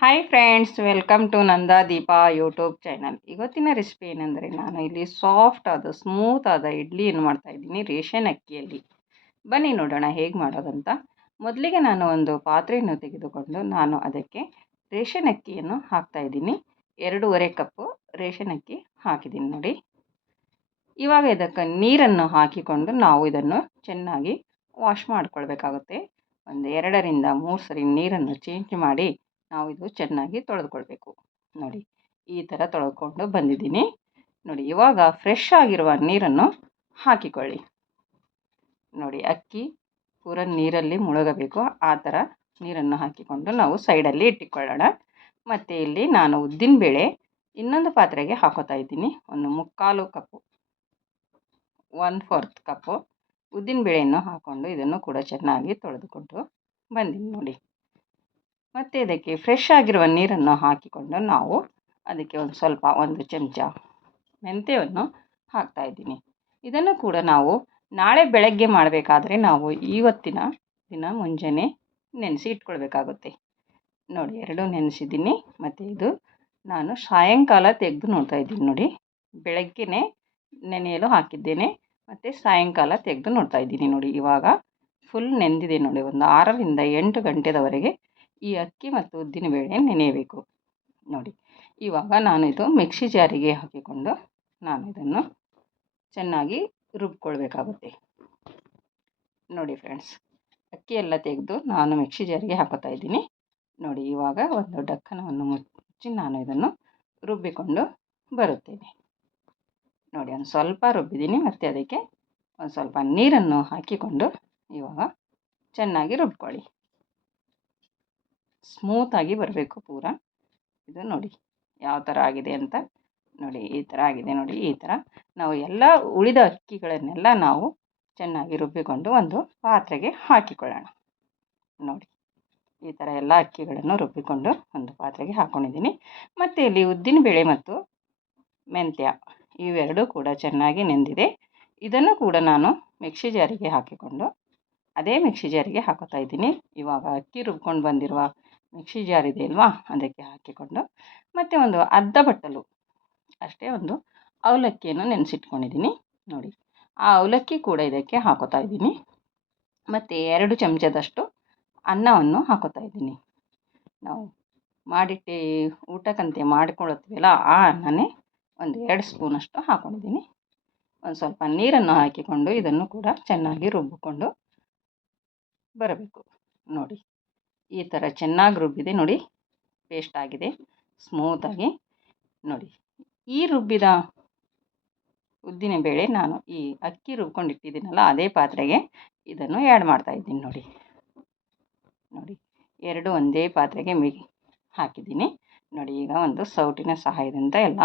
Hi friends, welcome to Nanda Deepa YouTube channel. ಇವತ್ತಿನ recipe ಏನೆಂದರೆ, ನಾನು ಇಲ್ಲಿ ಸಾಫ್ಟ್ ಆದ ಸ್ಮೂತ್ ಆದ ಇಡ್ಲಿಯನ್ನು ಮಾಡ್ತಾಯಿದ್ದೀನಿ ರೇಷನ್ ಅಕ್ಕಿಯಲ್ಲಿ. ಬನ್ನಿ ನೋಡೋಣ ಹೇಗೆ ಮಾಡೋದಂತ. ಮೊದಲಿಗೆ ನಾನು ಒಂದು ಪಾತ್ರೆಯನ್ನು ತೆಗೆದುಕೊಂಡು ನಾನು ಅದಕ್ಕೆ ರೇಷನ್ ಅಕ್ಕಿಯನ್ನು ಹಾಕ್ತಾಯಿದ್ದೀನಿ. 2.5 ಕಪ್ಪು ರೇಷನ್ ಅಕ್ಕಿ ಹಾಕಿದ್ದೀನಿ ನೋಡಿ. ಇವಾಗ ಇದಕ್ಕೆ ನೀರನ್ನು ಹಾಕಿಕೊಂಡು ನಾವು ಇದನ್ನು ಚೆನ್ನಾಗಿ ವಾಶ್ ಮಾಡ್ಕೊಳ್ಬೇಕಾಗುತ್ತೆ. ಒಂದು 2ರಿಂದ 3 ಸರಿ ನೀರನ್ನು ಚೇಂಜ್ ಮಾಡಿ ನಾವು ಇದು ಚೆನ್ನಾಗಿ ತೊಳೆದುಕೊಳ್ಬೇಕು. ನೋಡಿ, ಈ ಥರ ತೊಳೆದುಕೊಂಡು ಬಂದಿದ್ದೀನಿ. ನೋಡಿ, ಇವಾಗ ಫ್ರೆಶ್ ಆಗಿರುವ ನೀರನ್ನು ಹಾಕಿಕೊಳ್ಳಿ. ನೋಡಿ, ಅಕ್ಕಿ ಪೂರ ನೀರಲ್ಲಿ ಮುಳುಗಬೇಕು. ಆ ಥರ ನೀರನ್ನು ಹಾಕಿಕೊಂಡು ನಾವು ಸೈಡಲ್ಲಿ ಇಟ್ಟುಕೊಳ್ಳೋಣ. ಮತ್ತು ಇಲ್ಲಿ ನಾನು ಉದ್ದಿನಬೇಳೆ ಇನ್ನೊಂದು ಪಾತ್ರೆಗೆ ಹಾಕೋತಾ ಇದ್ದೀನಿ. ಒಂದು 3/4 ಕಪ್ಪು, 1/4 ಕಪ್ಪು ಉದ್ದಿನಬೇಳೆಯನ್ನು ಹಾಕ್ಕೊಂಡು ಇದನ್ನು ಕೂಡ ಚೆನ್ನಾಗಿ ತೊಳೆದುಕೊಂಡು ಬಂದೀನಿ ನೋಡಿ. ಮತ್ತು ಇದಕ್ಕೆ ಫ್ರೆಶ್ ಆಗಿರುವ ನೀರನ್ನು ಹಾಕಿಕೊಂಡು ನಾವು ಅದಕ್ಕೆ ಒಂದು ಚಮಚ ಮೆಂತ್ಯವನ್ನು ಹಾಕ್ತಾಯಿದ್ದೀನಿ. ಇದನ್ನು ಕೂಡ ನಾವು ನಾಳೆ ಬೆಳಗ್ಗೆ ಮಾಡಬೇಕಾದ್ರೆ ನಾವು ಇವತ್ತಿನ ದಿನ ಮುಂಜಾನೆ ನೆನೆಸಿ ಇಟ್ಕೊಳ್ಬೇಕಾಗುತ್ತೆ. ನೋಡಿ, 2 ನೆನೆಸಿದ್ದೀನಿ. ಮತ್ತು ಇದು ನಾನು ಸಾಯಂಕಾಲ ತೆಗೆದು ನೋಡ್ತಾಯಿದ್ದೀನಿ ನೋಡಿ. ಬೆಳಗ್ಗೆನೇ ನೆನೆಯಲು ಹಾಕಿದ್ದೇನೆ ಮತ್ತು ಸಾಯಂಕಾಲ ತೆಗೆದು ನೋಡ್ತಾಯಿದ್ದೀನಿ ನೋಡಿ. ಇವಾಗ ಫುಲ್ ನೆಂದಿದೆ ನೋಡಿ. ಒಂದು 6ರಿಂದ 8 ಗಂಟೆದವರೆಗೆ ಈ ಅಕ್ಕಿ ಮತ್ತು ಉದ್ದಿನಬೇಳೆ ನೆನೆಯಬೇಕು ನೋಡಿ. ಇವಾಗ ನಾನು ಇದು ಮಿಕ್ಸಿ ಜಾರಿಗೆ ಹಾಕಿಕೊಂಡು ನಾನು ಇದನ್ನು ಚೆನ್ನಾಗಿ ರುಬ್ಕೊಳ್ಬೇಕಾಗುತ್ತೆ ನೋಡಿ. ಫ್ರೆಂಡ್ಸ್, ಅಕ್ಕಿ ಎಲ್ಲ ತೆಗೆದು ನಾನು ಮಿಕ್ಸಿ ಜಾರಿಗೆ ಹಾಕೋತಾ ಇದ್ದೀನಿ ನೋಡಿ. ಇವಾಗ ಒಂದು ಡಕ್ಕನವನ್ನು ಮುಚ್ಚಿ ನಾನು ಇದನ್ನು ರುಬ್ಬಿಕೊಂಡು ಬರುತ್ತೇನೆ ನೋಡಿ. ಒಂದು ಸ್ವಲ್ಪ ರುಬ್ಬಿದ್ದೀನಿ ಮತ್ತು ಅದಕ್ಕೆ ಒಂದು ಸ್ವಲ್ಪ ನೀರನ್ನು ಹಾಕಿಕೊಂಡು ಇವಾಗ ಚೆನ್ನಾಗಿ ರುಬ್ಕೊಳ್ಳಿ. ಸ್ಮೂತಾಗಿ ಬರಬೇಕು ಪೂರ. ಇದು ನೋಡಿ ಯಾವ ಥರ ಆಗಿದೆ ಅಂತ. ನೋಡಿ, ಈ ಥರ ಆಗಿದೆ ನೋಡಿ. ಈ ಥರ ನಾವು ಎಲ್ಲ ಉಳಿದ ಅಕ್ಕಿಗಳನ್ನೆಲ್ಲ ನಾವು ಚೆನ್ನಾಗಿ ರುಬ್ಬಿಕೊಂಡು ಒಂದು ಪಾತ್ರೆಗೆ ಹಾಕಿಕೊಳ್ಳೋಣ ನೋಡಿ. ಈ ಥರ ಎಲ್ಲ ಅಕ್ಕಿಗಳನ್ನು ರುಬ್ಬಿಕೊಂಡು ಒಂದು ಪಾತ್ರೆಗೆ ಹಾಕ್ಕೊಂಡಿದ್ದೀನಿ. ಮತ್ತು ಇಲ್ಲಿ ಉದ್ದಿನಬೇಳೆ ಮತ್ತು ಮೆಂತ್ಯ ಇವೆರಡೂ ಕೂಡ ಚೆನ್ನಾಗಿ ನೆಂದಿದೆ. ಇದನ್ನು ಕೂಡ ನಾನು ಮಿಕ್ಸಿ ಜಾರಿಗೆ ಹಾಕಿಕೊಂಡು ಅದೇ ಮಿಕ್ಸಿ ಜಾರಿಗೆ ಹಾಕೋತಾ ಇದ್ದೀನಿ. ಇವಾಗ ಅಕ್ಕಿ ರುಬ್ಕೊಂಡು ಬಂದಿರುವ ಮಿಕ್ಸಿ ಜಾರ್ ಇದೆ ಅಲ್ವಾ, ಅದಕ್ಕೆ ಹಾಕಿಕೊಂಡು ಮತ್ತು ಒಂದು ಅರ್ಧ ಬಟ್ಟಲು ಅಷ್ಟೇ ಒಂದು ಅವಲಕ್ಕಿಯನ್ನು ನೆನೆಸಿಟ್ಕೊಂಡಿದ್ದೀನಿ ನೋಡಿ. ಆ ಅವಲಕ್ಕಿ ಕೂಡ ಇದಕ್ಕೆ ಹಾಕೋತಾ ಇದ್ದೀನಿ. ಮತ್ತು 2 ಚಮಚದಷ್ಟು ಅನ್ನವನ್ನು ಹಾಕೋತಾ ಇದ್ದೀನಿ. ನಾವು ಮಾಡಿಟ್ಟು ಊಟಕ್ಕಂತೆ ಮಾಡಿಕೊಳ್ಳುತ್ತೀವಲ್ಲ, ಆ ಅನ್ನನೇ ಒಂದು 2 ಸ್ಪೂನಷ್ಟು ಹಾಕ್ಕೊಂಡಿದ್ದೀನಿ. ಒಂದು ಸ್ವಲ್ಪ ನೀರನ್ನು ಹಾಕಿಕೊಂಡು ಇದನ್ನು ಕೂಡ ಚೆನ್ನಾಗಿ ರುಬ್ಬಿಕೊಂಡು ಬರಬೇಕು ನೋಡಿ. ಈ ಥರ ಚೆನ್ನಾಗಿ ರುಬ್ಬಿದೆ ನೋಡಿ. ಪೇಸ್ಟ್ ಆಗಿದೆ ಸ್ಮೂತಾಗಿ ನೋಡಿ. ಈ ರುಬ್ಬಿದ ಉದ್ದಿನಬೇಳೆ ನಾನು ಈ ಅಕ್ಕಿ ರುಬ್ಕೊಂಡಿಟ್ಟಿದ್ದೀನಲ್ಲ ಅದೇ ಪಾತ್ರೆಗೆ ಇದನ್ನು ಆ್ಯಡ್ ಮಾಡ್ತಾಯಿದ್ದೀನಿ ನೋಡಿ. ನೋಡಿ, 2 ಒಂದೇ ಪಾತ್ರೆಗೆ ಹಾಕಿದ್ದೀನಿ ನೋಡಿ. ಈಗ ಒಂದು ಸೌಟಿನ ಸಹಾಯದಿಂದ ಎಲ್ಲ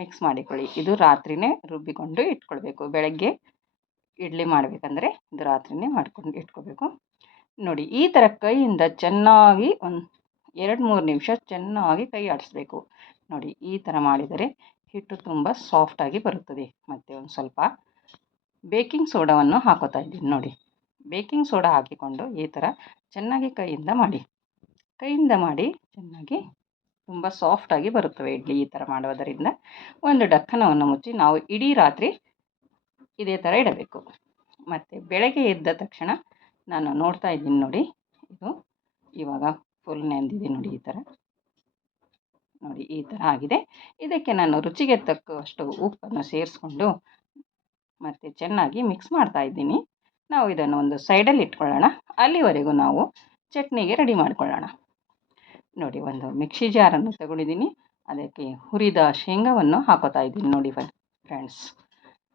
ಮಿಕ್ಸ್ ಮಾಡಿಕೊಳ್ಳಿ. ಇದು ರಾತ್ರಿಯೇ ರುಬ್ಬಿಕೊಂಡು ಇಟ್ಕೊಳ್ಬೇಕು. ಬೆಳಗ್ಗೆ ಇಡ್ಲಿ ಮಾಡಬೇಕಂದ್ರೆ ಇದು ರಾತ್ರಿಯೇ ಮಾಡ್ಕೊಂಡು ಇಟ್ಕೋಬೇಕು ನೋಡಿ. ಈ ಥರ ಕೈಯಿಂದ ಚೆನ್ನಾಗಿ ಒಂದು 2-3 ನಿಮಿಷ ಚೆನ್ನಾಗಿ ಕೈ ಆಡಿಸ್ಬೇಕು ನೋಡಿ. ಈ ಥರ ಮಾಡಿದರೆ ಹಿಟ್ಟು ತುಂಬ ಸಾಫ್ಟಾಗಿ ಬರುತ್ತದೆ. ಮತ್ತು ಒಂದು ಸ್ವಲ್ಪ ಬೇಕಿಂಗ್ ಸೋಡಾವನ್ನು ಹಾಕೋತಾ ಇದ್ದೀನಿ ನೋಡಿ. ಬೇಕಿಂಗ್ ಸೋಡಾ ಹಾಕಿಕೊಂಡು ಈ ಥರ ಚೆನ್ನಾಗಿ ಕೈಯಿಂದ ಮಾಡಿ ಚೆನ್ನಾಗಿ ತುಂಬ ಸಾಫ್ಟಾಗಿ ಬರುತ್ತವೆ ಇಡ್ಲಿ ಈ ಥರ ಮಾಡೋದರಿಂದ. ಒಂದು ಡಕ್ಕನವನ್ನು ಮುಚ್ಚಿ ನಾವು ಇಡೀ ರಾತ್ರಿ ಇದೇ ಥರ ಇಡಬೇಕು. ಮತ್ತು ಬೆಳಗ್ಗೆ ಎದ್ದ ತಕ್ಷಣ ನಾನು ನೋಡ್ತಾ ಇದ್ದೀನಿ ನೋಡಿ. ಇದು ಇವಾಗ ಫುಲ್ ನೆಂದಿದೆ ನೋಡಿ. ಈ ಥರ ನೋಡಿ, ಈ ಥರ ಆಗಿದೆ. ಇದಕ್ಕೆ ನಾನು ರುಚಿಗೆ ತಕ್ಕಷ್ಟು ಉಪ್ಪನ್ನು ಸೇರಿಸ್ಕೊಂಡು ಮತ್ತು ಚೆನ್ನಾಗಿ ಮಿಕ್ಸ್ ಮಾಡ್ತಾ ಇದ್ದೀನಿ. ನಾವು ಇದನ್ನು ಒಂದು ಸೈಡಲ್ಲಿ ಇಟ್ಕೊಳ್ಳೋಣ. ಅಲ್ಲಿವರೆಗೂ ನಾವು ಚಟ್ನಿಗೆ ರೆಡಿ ಮಾಡ್ಕೊಳ್ಳೋಣ ನೋಡಿ. ಒಂದು ಮಿಕ್ಸಿ ಜಾರನ್ನು ತಗೊಂಡಿದ್ದೀನಿ. ಅದಕ್ಕೆ ಹುರಿದ ಶೇಂಗಾವನ್ನು ಹಾಕೋತಾ ಇದ್ದೀನಿ ನೋಡಿ ಫ್ರೆಂಡ್ಸ್.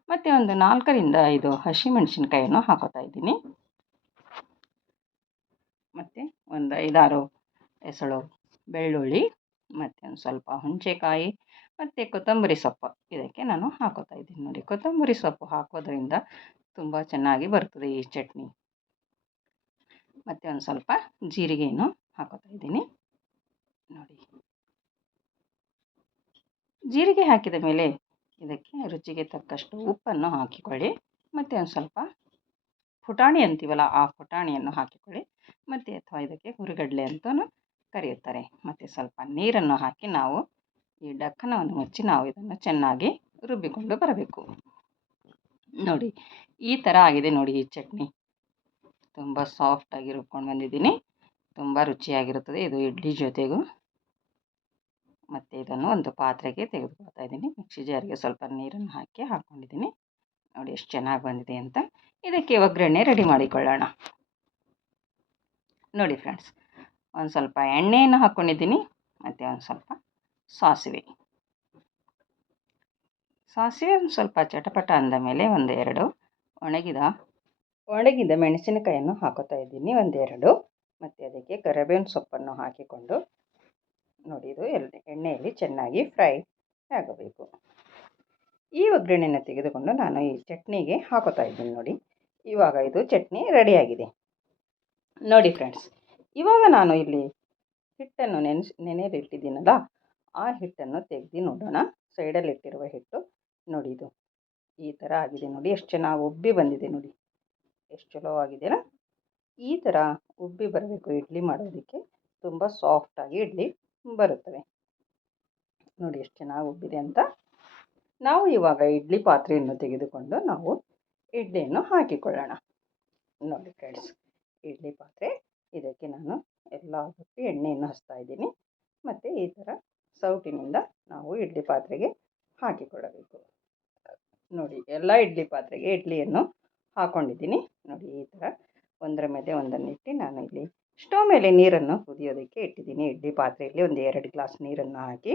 ಮತ್ತು ಒಂದು 4ರಿಂದ 5 ಹಸಿಮೆಣಸಿನ್ಕಾಯನ್ನು ಹಾಕೋತಾ ಇದ್ದೀನಿ. ಮತ್ತು ಒಂದು 5-6 ಎಸಳು ಬೆಳ್ಳುಳ್ಳಿ ಮತ್ತು ಒಂದು ಸ್ವಲ್ಪ ಹುಣಸೆಕಾಯಿ ಮತ್ತು ಕೊತ್ತಂಬರಿ ಸೊಪ್ಪು ಇದಕ್ಕೆ ನಾನು ಹಾಕೋತಾ ಇದ್ದೀನಿ ನೋಡಿ. ಕೊತ್ತಂಬರಿ ಸೊಪ್ಪು ಹಾಕೋದ್ರಿಂದ ತುಂಬ ಚೆನ್ನಾಗಿ ಬರ್ತದೆ ಈ ಚಟ್ನಿ. ಮತ್ತು ಒಂದು ಸ್ವಲ್ಪ ಜೀರಿಗೆಯನ್ನು ಹಾಕೋತಾ ಇದ್ದೀನಿ ನೋಡಿ. ಜೀರಿಗೆ ಹಾಕಿದ ಮೇಲೆ ಇದಕ್ಕೆ ರುಚಿಗೆ ತಕ್ಕಷ್ಟು ಉಪ್ಪನ್ನು ಹಾಕಿಕೊಳ್ಳಿ. ಮತ್ತು ಒಂದು ಸ್ವಲ್ಪ ಪುಟಾಣಿ ಅಂತೀವಲ್ಲ ಆ ಪುಟಾಣಿಯನ್ನು ಹಾಕಿಕೊಳ್ಳಿ. ಮತ್ತು ಅಥವಾ ಇದಕ್ಕೆ ಹುರಿಗಡಲೆ ಅಂತಲೂ ಕರೆಯುತ್ತಾರೆ. ಮತ್ತು ಸ್ವಲ್ಪ ನೀರನ್ನು ಹಾಕಿ ನಾವು ಈ ಡಕ್ಕನವನ್ನು ಮುಚ್ಚಿ ನಾವು ಇದನ್ನು ಚೆನ್ನಾಗಿ ರುಬ್ಬಿಕೊಂಡು ಬರಬೇಕು. ನೋಡಿ ಈ ಥರ ಆಗಿದೆ ನೋಡಿ. ಈ ಚಟ್ನಿ ತುಂಬ ಸಾಫ್ಟಾಗಿ ರುಬ್ಕೊಂಡು ಬಂದಿದ್ದೀನಿ. ತುಂಬ ರುಚಿಯಾಗಿರುತ್ತದೆ ಇದು ಇಡ್ಲಿ ಜೊತೆಗೂ. ಮತ್ತು ಇದನ್ನು ಒಂದು ಪಾತ್ರೆಗೆ ತೆಗೆದುಕೊಳ್ತಾ ಇದ್ದೀನಿ. ಮಿಕ್ಸಿ ಜಾರಿಗೆ ಸ್ವಲ್ಪ ನೀರನ್ನು ಹಾಕ್ಕೊಂಡಿದ್ದೀನಿ. ನೋಡಿ ಎಷ್ಟು ಚೆನ್ನಾಗಿ ಬಂದಿದೆ ಅಂತ. ಇದಕ್ಕೆ ಒಗ್ಗರಣೆ ರೆಡಿ ಮಾಡಿಕೊಳ್ಳೋಣ. ನೋಡಿ ಫ್ರೆಂಡ್ಸ್, ಒಂದು ಸ್ವಲ್ಪ ಎಣ್ಣೆಯನ್ನು ಹಾಕ್ಕೊಂಡಿದ್ದೀನಿ ಮತ್ತು ಒಂದು ಸ್ವಲ್ಪ ಸಾಸಿವೆ ಒಂದು ಸ್ವಲ್ಪ ಚಟಪಟ ಅಂದ ಮೇಲೆ ಒಂದೆರಡು ಒಣಗಿದ ಮೆಣಸಿನಕಾಯನ್ನು ಹಾಕೋತಾ ಇದ್ದೀನಿ, ಒಂದೆರಡು. ಮತ್ತು ಅದಕ್ಕೆ ಕರಿಬೇವಿನ ಸೊಪ್ಪನ್ನು ಹಾಕಿಕೊಂಡು ನೋಡಿ ಇದು ಎಣ್ಣೆಯಲ್ಲಿ ಚೆನ್ನಾಗಿ ಫ್ರೈ ಆಗಬೇಕು. ಈ ಒಗ್ಗರಣೆಯನ್ನು ತೆಗೆದುಕೊಂಡು ನಾನು ಈ ಚಟ್ನಿಗೆ ಹಾಕೋತಾ ಇದ್ದೀನಿ. ನೋಡಿ ಇವಾಗ ಇದು ಚಟ್ನಿ ರೆಡಿಯಾಗಿದೆ. ನೋಡಿ ಫ್ರೆಂಡ್ಸ್, ಇವಾಗ ನಾನು ಇಲ್ಲಿ ಹಿಟ್ಟನ್ನು ನೆನೆಯಲಿಟ್ಟಿದ್ದೀನಲ್ಲ, ಆ ಹಿಟ್ಟನ್ನು ತೆಗೆದು ನೋಡೋಣ. ಸೈಡಲ್ಲಿಟ್ಟಿರುವ ಹಿಟ್ಟು ನೋಡಿ, ಇದು ಈ ಥರ ಆಗಿದೆ ನೋಡಿ. ಎಷ್ಟು ಚೆನ್ನಾಗಿ ಉಬ್ಬಿ ಬಂದಿದೆ ನೋಡಿ, ಎಷ್ಟು ಚಲೋ ಆಗಿದೆಯಲ್ಲ. ಈ ಥರ ಉಬ್ಬಿ ಬರಬೇಕು ಇಡ್ಲಿ ಮಾಡೋದಕ್ಕೆ. ತುಂಬ ಸಾಫ್ಟಾಗಿ ಇಡ್ಲಿ ಬರುತ್ತವೆ ನೋಡಿ, ಎಷ್ಟು ಚೆನ್ನಾಗಿ ಉಬ್ಬಿದೆ ಅಂತ. ನಾವು ಇವಾಗ ಇಡ್ಲಿ ಪಾತ್ರೆಯನ್ನು ತೆಗೆದುಕೊಂಡು ನಾವು ಇಡ್ಲಿಯನ್ನು ಹಾಕಿಕೊಳ್ಳೋಣ. ನೋಡಿ ಫ್ರೆಂಡ್ಸ್, ಇಡ್ಲಿ ಪಾತ್ರೆ, ಇದಕ್ಕೆ ನಾನು ಎಲ್ಲದಕ್ಕೂ ಎಣ್ಣೆಯನ್ನು ಹಚ್ತಾ ಇದ್ದೀನಿ. ಮತ್ತು ಈ ಥರ ಸೌಟಿನಿಂದ ನಾವು ಇಡ್ಲಿ ಪಾತ್ರೆಗೆ ಹಾಕಿಕೊಳ್ಳಬೇಕು. ನೋಡಿ ಎಲ್ಲ ಇಡ್ಲಿ ಪಾತ್ರೆಗೆ ಇಡ್ಲಿಯನ್ನು ಹಾಕ್ಕೊಂಡಿದ್ದೀನಿ. ನೋಡಿ ಈ ಥರ ಒಂದರ ಮೇಲೆ ಒಂದನ್ನು ಇಟ್ಟು ನಾನು ಇಲ್ಲಿ ಸ್ಟವ್ ಮೇಲೆ ನೀರನ್ನು ಕುದಿಯೋದಕ್ಕೆ ಇಟ್ಟಿದ್ದೀನಿ. ಇಡ್ಲಿ ಪಾತ್ರೆಯಲ್ಲಿ ಒಂದು 2 ಗ್ಲಾಸ್ ನೀರನ್ನು ಹಾಕಿ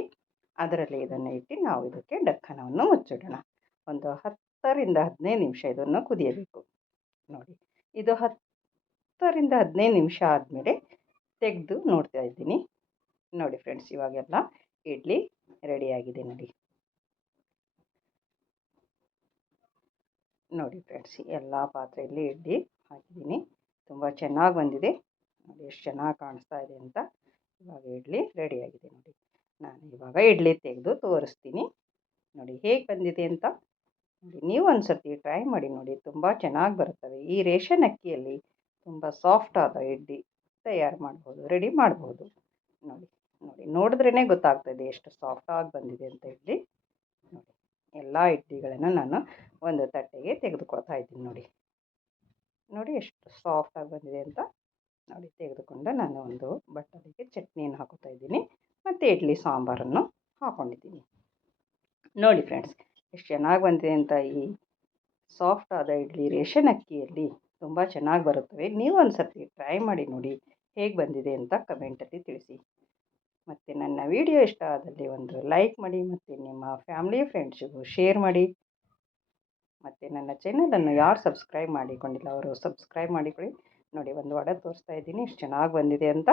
ಅದರಲ್ಲಿ ಇದನ್ನು ಇಟ್ಟು ನಾವು ಇದಕ್ಕೆ ಡಕ್ಕನವನ್ನು ಮುಚ್ಚಿಡೋಣ. ಒಂದು 10ರಿಂದ 15 ನಿಮಿಷ ಇದನ್ನು ಕುದಿಯಬೇಕು. ನೋಡಿ ಇದು 10ರಿಂದ 15 ನಿಮಿಷ ಆದಮೇಲೆ ತೆಗೆದು ನೋಡ್ತಾ ಇದ್ದೀನಿ. ನೋಡಿ ಫ್ರೆಂಡ್ಸ್, ಇವಾಗೆಲ್ಲ ಇಡ್ಲಿ ರೆಡಿಯಾಗಿದೆ ನೋಡಿ. ನೋಡಿ ಫ್ರೆಂಡ್ಸ್, ಎಲ್ಲ ಪಾತ್ರೆಯಲ್ಲಿ ಇಡ್ಲಿ ಹಾಕಿದ್ದೀನಿ. ತುಂಬ ಚೆನ್ನಾಗಿ ಬಂದಿದೆ ನೋಡಿ, ಎಷ್ಟು ಚೆನ್ನಾಗಿ ಕಾಣಿಸ್ತಾ ಇದೆ ಅಂತ. ಇವಾಗ ಇಡ್ಲಿ ರೆಡಿಯಾಗಿದೆ ನೋಡಿ. ನಾನು ಇವಾಗ ಇಡ್ಲಿ ತೆಗೆದು ತೋರಿಸ್ತೀನಿ ನೋಡಿ ಹೇಗೆ ಬಂದಿದೆ ಅಂತ. ನೋಡಿ ನೀವು ಒಂದು ಸರ್ತಿ ಟ್ರೈ ಮಾಡಿ ನೋಡಿ, ತುಂಬ ಚೆನ್ನಾಗಿ ಬರುತ್ತವೆ. ಈ ರೇಷನ್ ಅಕ್ಕಿಯಲ್ಲಿ ತುಂಬ ಸಾಫ್ಟ್ ಆದ ಇಡ್ಲಿ ರೆಡಿ ಮಾಡ್ಬೋದು. ನೋಡಿದ್ರೇ ಗೊತ್ತಾಗ್ತದೆ ಎಷ್ಟು ಸಾಫ್ಟಾಗಿ ಬಂದಿದೆ ಅಂತ ಇಡ್ಲಿ. ನೋಡಿ ಎಲ್ಲ ಇಡ್ಲಿಗಳನ್ನು ನಾನು ಒಂದು ತಟ್ಟೆಗೆ ತೆಗೆದುಕೊಳ್ತಾ ಇದ್ದೀನಿ. ನೋಡಿ ಎಷ್ಟು ಸಾಫ್ಟಾಗಿ ಬಂದಿದೆ ಅಂತ. ನೋಡಿ ತೆಗೆದುಕೊಂಡು ನಾನು ಒಂದು ಬಟ್ಟಲಿಗೆ ಚಟ್ನಿಯನ್ನು ಹಾಕೋತಾ ಇದ್ದೀನಿ ಮತ್ತು ಇಡ್ಲಿ ಸಾಂಬಾರನ್ನು ಹಾಕ್ಕೊಂಡಿದ್ದೀನಿ. ನೋಡಿ ಫ್ರೆಂಡ್ಸ್, ಎಷ್ಟು ಚೆನ್ನಾಗಿ ಬಂದಿದೆ ಅಂತ. ಈ ಸಾಫ್ಟ್ ಆದ ಇಡ್ಲಿ ರೇಷನ್ ಅಕ್ಕಿಯಲ್ಲಿ ತುಂಬ ಚೆನ್ನಾಗಿ ಬರುತ್ತವೆ. ನೀವು ಒಂದು ಸರ್ತಿ ಟ್ರೈ ಮಾಡಿ ನೋಡಿ ಹೇಗೆ ಬಂದಿದೆ ಅಂತ ಕಮೆಂಟಲ್ಲಿ ತಿಳಿಸಿ. ಮತ್ತು ನನ್ನ ವಿಡಿಯೋ ಇಷ್ಟ ಆದಲ್ಲಿ ಒಂದು ಲೈಕ್ ಮಾಡಿ ಮತ್ತು ನಿಮ್ಮ ಫ್ಯಾಮಿಲಿ ಫ್ರೆಂಡ್ಸಿಗೂ ಶೇರ್ ಮಾಡಿ. ಮತ್ತು ನನ್ನ ಚಾನಲನ್ನು ಯಾರು ಸಬ್ಸ್ಕ್ರೈಬ್ ಮಾಡಿಕೊಂಡಿಲ್ಲ ಅವರು ಸಬ್ಸ್ಕ್ರೈಬ್ ಮಾಡಿಕೊಳ್ಳಿ. ನೋಡಿ ಒಂದು ವಡೆ ತೋರಿಸ್ತಾ ಇದ್ದೀನಿ, ಎಷ್ಟು ಚೆನ್ನಾಗಿ ಬಂದಿದೆ ಅಂತ.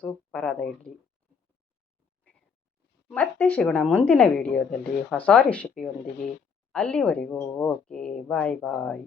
ಸೂಪರ್ ಆದ ಇಡ್ಲಿ. ಮತ್ತೆ ಸಿಗೋಣ ಮುಂದಿನ ವಿಡಿಯೋದಲ್ಲಿ ಹೊಸ ರೆಸಿಪಿಯೊಂದಿಗೆ. ಅಲ್ಲಿವರೆಗೂ ಓಕೆ, ಬಾಯ್ ಬಾಯ್.